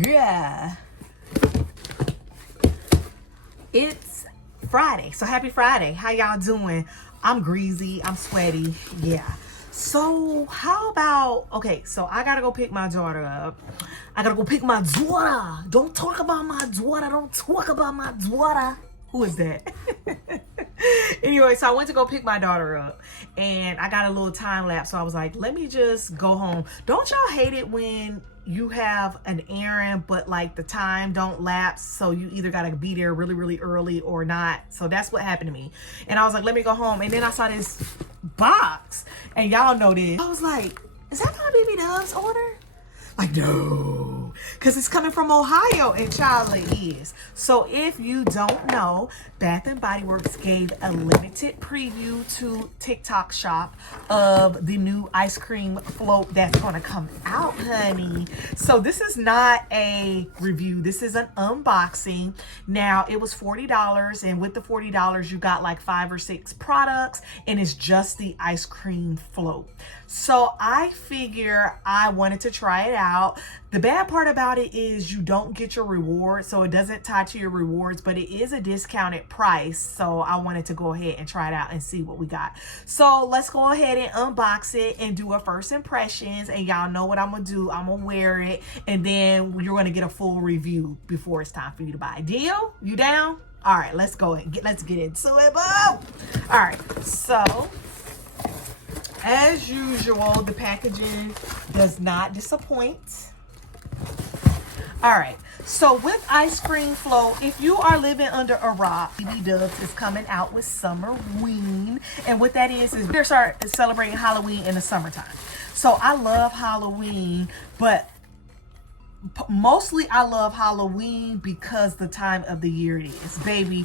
Yeah. It's Friday. So happy Friday. How y'all doing? I'm greasy. I'm sweaty. Yeah. So how about, okay, so I gotta go pick my daughter up. I gotta go pick my daughter. Don't talk about my daughter. Don't talk about my daughter. Who is that? Anyway, so I went to go pick my daughter up and I got a little time lapse. So I was like, let me just go home. Don't y'all hate it when you have an errand, but like the time don't lapse? So you either got to be there really, really early or not. So that's what happened to me. And I was like, let me go home. And then I saw this box and y'all know this. I was like, is that my BBW's order? Like, no, because it's coming from Ohio and child it is. So if you don't know, Bath and Body Works gave a limited preview to TikTok shop of the new ice cream float that's going to come out, honey. So this is not a review. This is an unboxing. Now, it was $40, and with the $40, you got like 5 or 6 products, and it's just the ice cream float. So I figure I wanted to try it out. The bad part about it is you don't get your rewards, so it doesn't tie to your rewards, but it is a discounted price. So I wanted to go ahead and try it out and see what we got. So let's go ahead and unbox it and do a first impressions. And y'all know what I'm gonna do. I'm gonna wear it, and then you're gonna get a full review before it's time for you to buy. Deal? You down? All right, let's go and let's get into it. Boo! All right, so as usual, the packaging does not disappoint. All right, so with ice cream float, if you are living under a rock, BBW is coming out with Summerween. And what that is they're celebrating Halloween in the summertime. So I love Halloween, but mostly I love Halloween because the time of the year it is. Baby,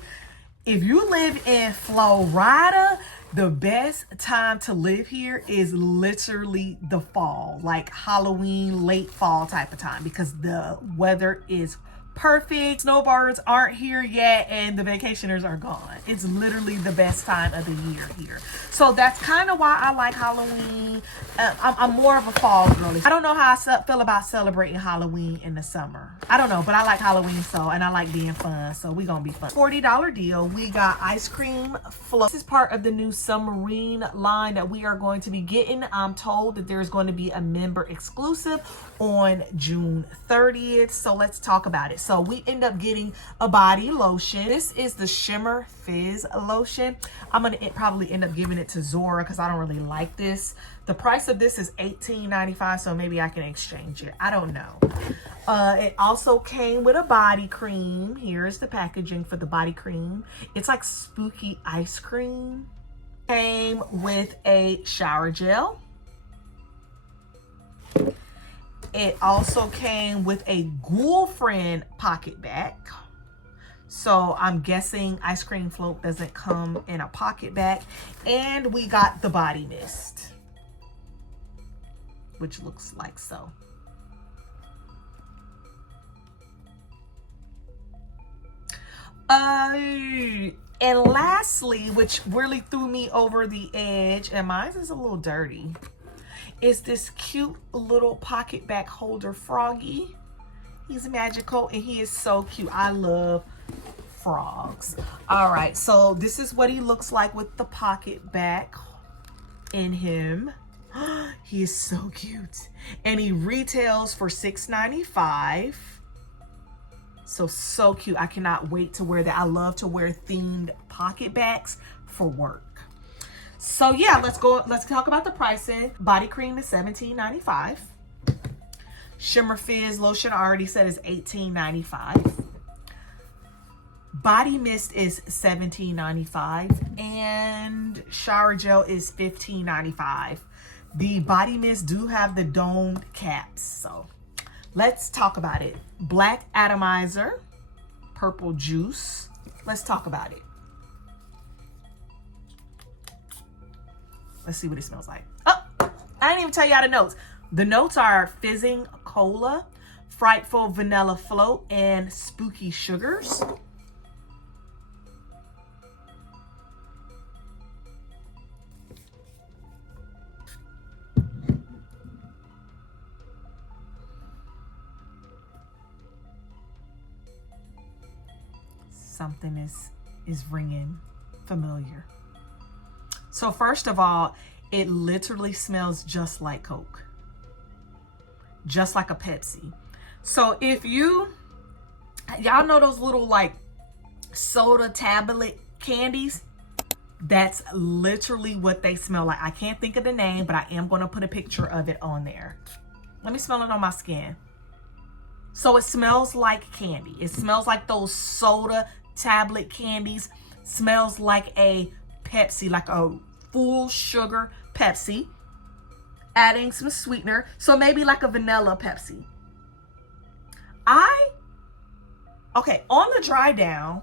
if you live in Florida, the best time to live here is literally the fall, like Halloween, late fall type of time, because the weather is perfect. Snowbirds aren't here yet and the vacationers are gone. It's literally the best time of the year here. So that's kind of why I like Halloween. I'm more of a fall girly. I don't know how I feel about celebrating Halloween in the summer. I don't know, but I like Halloween, and I like being fun, so we gonna be fun. $40 deal. We got ice cream float. This is part of the new Summerween line that we are going to be getting. I'm told that there's going to be a member exclusive on June 30th. So let's talk about it. So we end up getting a body lotion. This is the Shimmer Fizz lotion. I'm gonna probably end up giving it to Zora because I don't really like this. The price of this is $18.95, so maybe I can exchange it. I don't know. It also came with a body cream. Here's the packaging for the body cream. It's like spooky ice cream. Came with a shower gel. It also came with a girlfriend pocket bag. So I'm guessing ice cream float doesn't come in a pocket bag. And we got the body mist, which looks like so. And lastly, which really threw me over the edge, and mine is a little dirty, is this cute little pocket back holder froggy. He's magical and he is so cute. I love frogs. All right, so this is what he looks like with the pocket back in him. He is so cute. And he retails for $6.95. So cute. I cannot wait to wear that. I love to wear themed pocket bags for work. So yeah, let's talk about the pricing. Body cream is $17.95. Shimmer Fizz lotion, I already said, is $18.95. Body mist is $17.95. And shower gel is $15.95. The body mist do have the domed caps. So let's talk about it. Black atomizer, purple juice. Let's talk about it. Let's see what it smells like. Oh, I didn't even tell y'all the notes. The notes are fizzing cola, frightful vanilla float, and spooky sugars. something is ringing familiar. So first of all, it literally smells just like Coke. Just like a Pepsi. So if y'all know those little like soda tablet candies, that's literally what they smell like. I can't think of the name, but I am going to put a picture of it on there. Let me smell it on my skin. So it smells like candy. It smells like those soda tablet candies. Smells like a Pepsi, like a full sugar Pepsi. Adding some sweetener. So maybe like a vanilla Pepsi. Okay, on the dry down,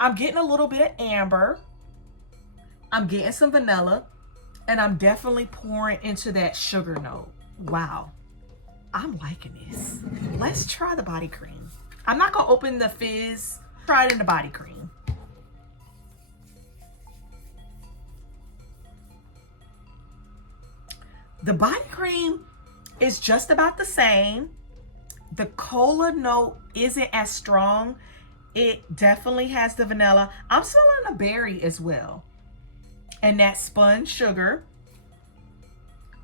I'm getting a little bit of amber. I'm getting some vanilla. And I'm definitely pouring into that sugar note. Wow. I'm liking this. Let's try the body cream. I'm not going to open the fizz. Try it in the body cream. The body cream is just about the same. The cola note isn't as strong. It definitely has the vanilla. I'm smelling the berry as well. And that spun sugar.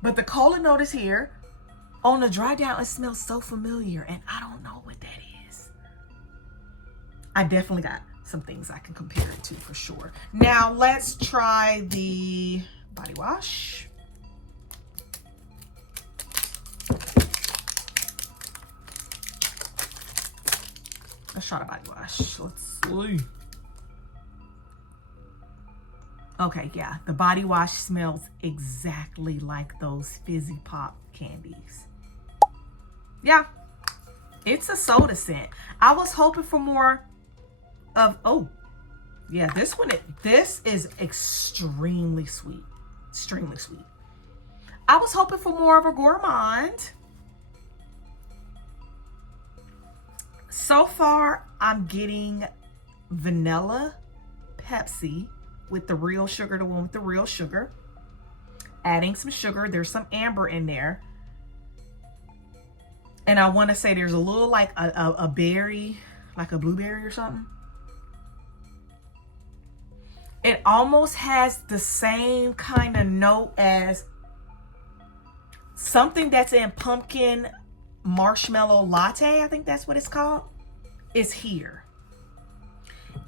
But the cola note is here. On the dry down, it smells so familiar. And I don't know what that is. I definitely got some things I can compare it to for sure. Now let's try the body wash. Let's try the body wash. Let's see. Okay, yeah. The body wash smells exactly like those fizzy pop candies. Yeah. It's a soda scent. I was hoping for more of, oh, yeah, this is extremely sweet. Extremely sweet. I was hoping for more of a gourmand. So far, I'm getting vanilla Pepsi with the real sugar, the one with the real sugar. Adding some sugar. There's some amber in there. And I want to say there's a little like a berry, like a blueberry or something. It almost has the same kind of note as something that's in pumpkin marshmallow latte, I think that's what it's called, is here.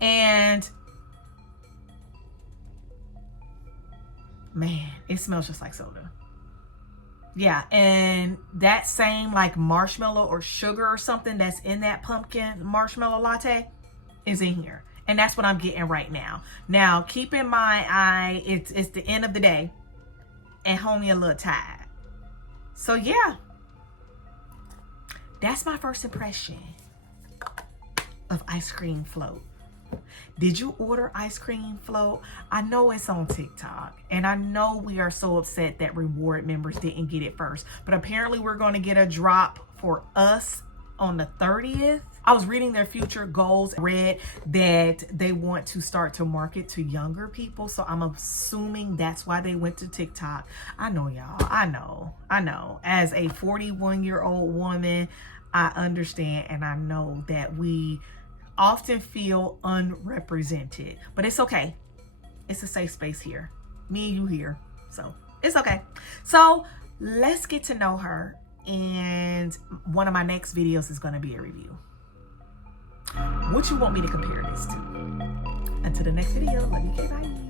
And man, it smells just like soda. Yeah, and that same like marshmallow or sugar or something that's in that pumpkin marshmallow latte is in here. And that's what I'm getting right now. Now, keep in mind, it's the end of the day and homie a little tired. So yeah, that's my first impression of ice cream float. Did you order ice cream float? I know it's on TikTok, and I know we are so upset that reward members didn't get it first, but apparently we're going to get a drop for us on the 30th. I was reading their future goals, read that they want to start to market to younger people, so I'm assuming that's why they went to TikTok. I know, y'all. I know. As a 41-year-old woman, I understand, and I know that we often feel unrepresented, but it's okay. It's a safe space here. Me and you here, so it's okay. So let's get to know her, and one of my next videos is going to be a review. What you want me to compare this to? Until the next video, love you, bye.